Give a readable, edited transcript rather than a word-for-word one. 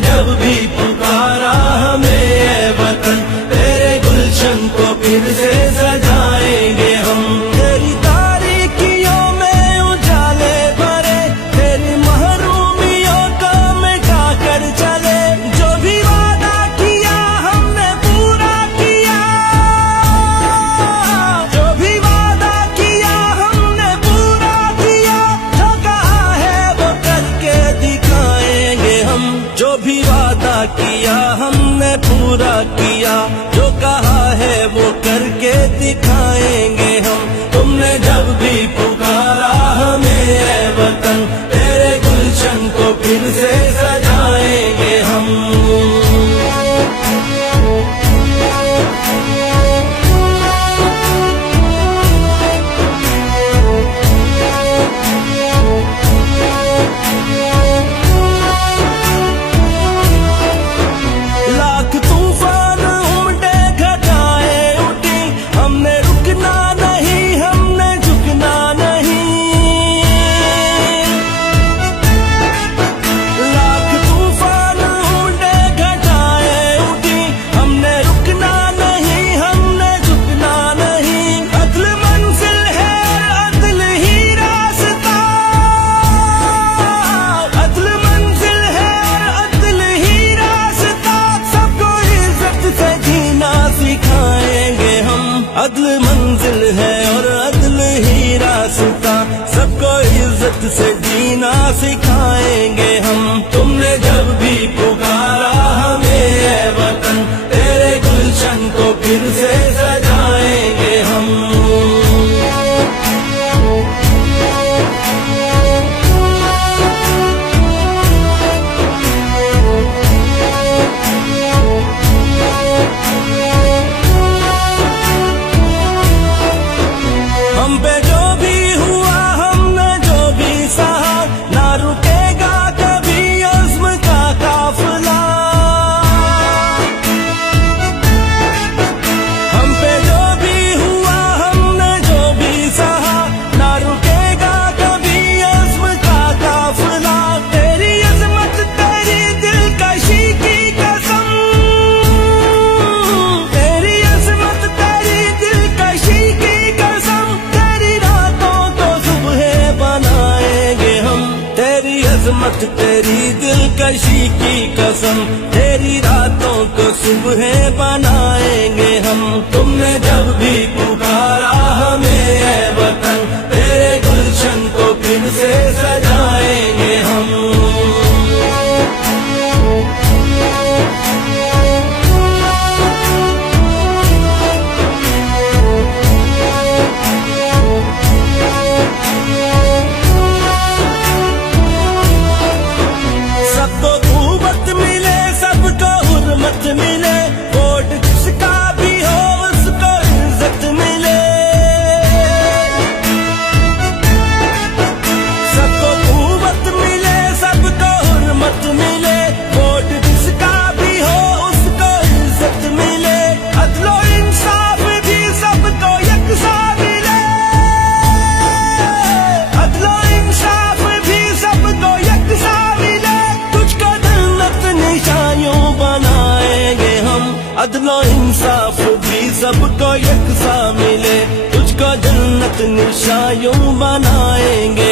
जब भी पुकारा हमें ए वतन, तेरे गुलशन को फिर से सजाएंगे हम। तेरी तारीकियों में उजाले भरे, तेरी महरूमियों को मिटा कर चले। जो भी वादा किया हमने पूरा किया, जो भी वादा किया हमने पूरा किया। जो कहा है वो करके दिखाएंगे हम, जो भी वादा किया हमने पूरा किया। जो कहा है वो करके दिखाएंगे हम। तुमने जब भी पुकारा हमें ए वतन, तेरे गुलशन को फिर से सजाएंगे हम। लाख तूफान उमटे घटाए उठी, हमने रुकना नहीं, हमने झुकना नहीं। लाख तूफान उमटे घटाए उठी, हमने रुकना नहीं, हमने झुकना नहीं। अदल मंजिल है अदल ही रास्ता, अदल मंजिल है अदल ही रास्ता। सबको इज्जत से जीना सिखाएंगे हम। अदल मंजिल है और अदल ही रास्ता, सबको इज्जत से जीना सिखाएंगे हम। तुमने जब भी पुकारा हमें ए वतन, तेरे गुलशन को फिर से सजाएंगे हम। हम पे जो भी हुआ हमने जो भी सहा, ना रुकेगा कभी अज़्म का काफिला। हम पे जो भी हुआ हमने जो भी सहा, ना रुकेगा कभी अज़्म का काफिला। तेरी अज़मत तेरी दिलकशी की कसम, तेरी अज़मत तेरी दिलकशी की कसम। तेरी रातों को सुबह बनाएंगे हम, तेरी अज़मत तेरी दिलकशी की कसम। तेरी रातों को सुबह बनाएंगे हम। तुमने जब भी पुकारा हमें ए वतन, तेरे गुलशन को फिर से सजाएंगे हम। सबको खूबत मिले, सबको हुर्मत मिले। वोट जिसका भी हो उसको इज्जत मिले। सबको खूबत मिले, सबको हुर्मत मिले। वोट जिसका भी हो उसको इज्जत मिले। अदलो इंसाफ भी सबको यकसा मिले, अदलो इंसाफ भी सबको यकसा मिले। तुझको जन्नत निशानियों बनाएंगे हम, अदलो इंसाफ भी सबको यकसा मिले। तुझको जन्नत निशानियों बनाएंगे